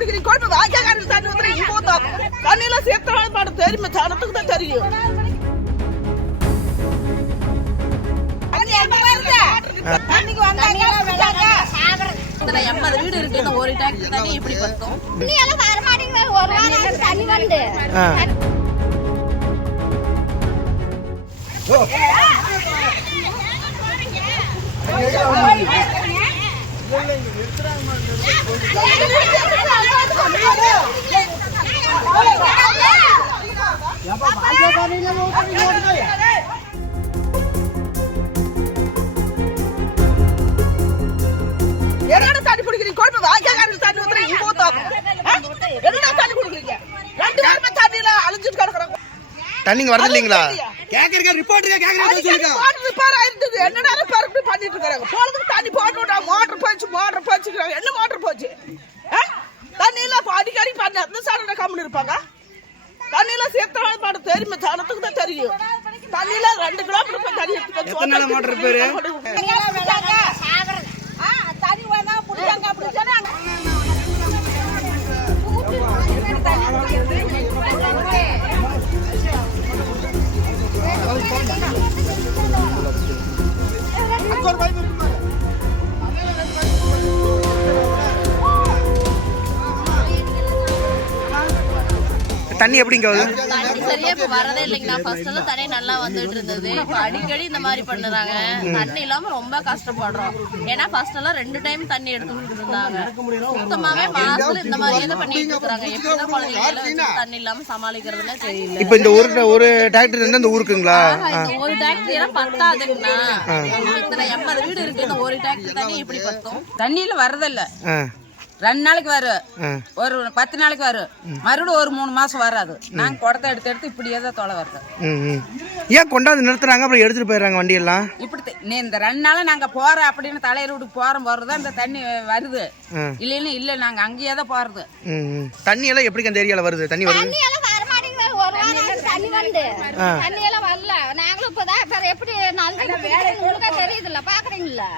குடிக்கிறீங்க குழம்பு வாய்க்கால் தண்ணி ஊத்துறீங்க இங்க ஊத்தாம் தண்ணியெல்லாம் சேர்த்து பாட தெரியுமா ஜனத்துக்கு தான் தெரியும். தண்ணிக்கு வந்தாங்க 80 வீடு இருக்கு. இந்த ஒரு டேங்க் தண்ணி இப்படி பத்தும். தண்ணி எல்லாம் வர மாட்டேங்குது. ஒரு வாரம் தண்ணி வந்து என்னோட தண்ணி குடிக்கிறீங்க குழம்பு வாய்க்கால் தண்ணி ஊத்துறீங்க இங்க ஊத்தாம் என்னோட தண்ணி குடிக்கிறீங்க 2 வாரமா தண்ணியில அழிஞ்சிட்டு கிடக்குறாங்க. தண்ணிங்க வரது இல்லீங்களா? கேக்குறீங்க ரிப்போர்ட் கேக்குறீங்க ரிப்பேர் ஆயிருந்தது. என்னடா ரிப்பேர் பண்ணிட்டு இருக்காங்க. போறதுக்கு தண்ணி போட்டு விட்டா மோட்டர் போச்சுக்கிறாங்க. என்ன மோட்டர் போச்சு? தண்ணியெல்லாம் அடிக்கடி பண்ணி அந்த சாலை கம்முன்னு இருப்பாங்க. தண்ணியெல்லாம் சேர்த்து பாட தெரியுமா ஜனத்துக்கு தான் தெரியும். தண்ணியில 2 கிலோமீட்டர் தண்ணி எத்தனை மோட்டர் ரிப்பேர்? தண்ணி வந்தா புடிச்சாங்க அப்படி சொன்னாங்க. தண்ணி எப்படிங்க வருது? தண்ணி சரியா இப்ப வரதே இல்லைங்கண்ணா. ஃபர்ஸ்ட் எல்லாம் தண்ணி நல்லா வந்துட்டு இருந்தது. இப்ப அடிக்கடி இந்த மாதிரி பண்ணுறாங்க. தண்ணி இல்லாம ரொம்ப கஷ்டப்படுறோம். ஏன்னா ஃபர்ஸ்ட் எல்லாம் 2 டைம் தண்ணி எடுத்துக்கிட்டு இருந்தாங்க. சுத்தமாவே மாசத்துல இந்த மாதிரியே தான் பண்ணிட்டு இருக்காங்க. எப்படிதான் குழந்தைங்க தண்ணி இல்லாம சமாளிக்கிறதுன்னு தெரியல. இப்ப இந்த ஒரு டிராக்டர் இருந்து இந்த ஊருக்குங்களா? இந்த ஒரு டேங்க் எல்லாம் பத்தாதுங்கண்ணா. இத்தனை 80 வீடு இருக்கு. இந்த ஒரு டேங்க் தண்ணி இப்படி பத்தும். தண்ணியில வரதில்ல. 2 நாளைக்கு வரும், ஒரு 10 நாளைக்கு வரும், மறுபடியும் ஒரு 3 மாசம் வராது. நாங்க குடத்தை எடுத்து இப்படியே தான் தொலை வருது. ஏன் கொண்டாந்து நிறுத்துறாங்க அப்புறம் எடுத்துட்டு போயிடுறாங்க வண்டியெல்லாம்? இப்படி இந்த 2 நாள் நாங்க போறோம் அப்படின்னு தலையில விட்டு போறதா இந்த தண்ணி வருது. இல்லைன்னு இல்ல, நாங்க அங்கேயே தான் போறது. தண்ணி எல்லாம் எப்படி அந்த ஏரியால வருது? தண்ணி வருது தண்ணி எல்லாம் வர மாட்டேங்குது. ஒரு வாரம் தண்ணி வந்து தண்ணி எல்லாம் வரல. நாங்களும் இப்பதான் எப்படி நல்ல உங்களுக்கு தெரியுதுல்ல, பாக்குறீங்களா?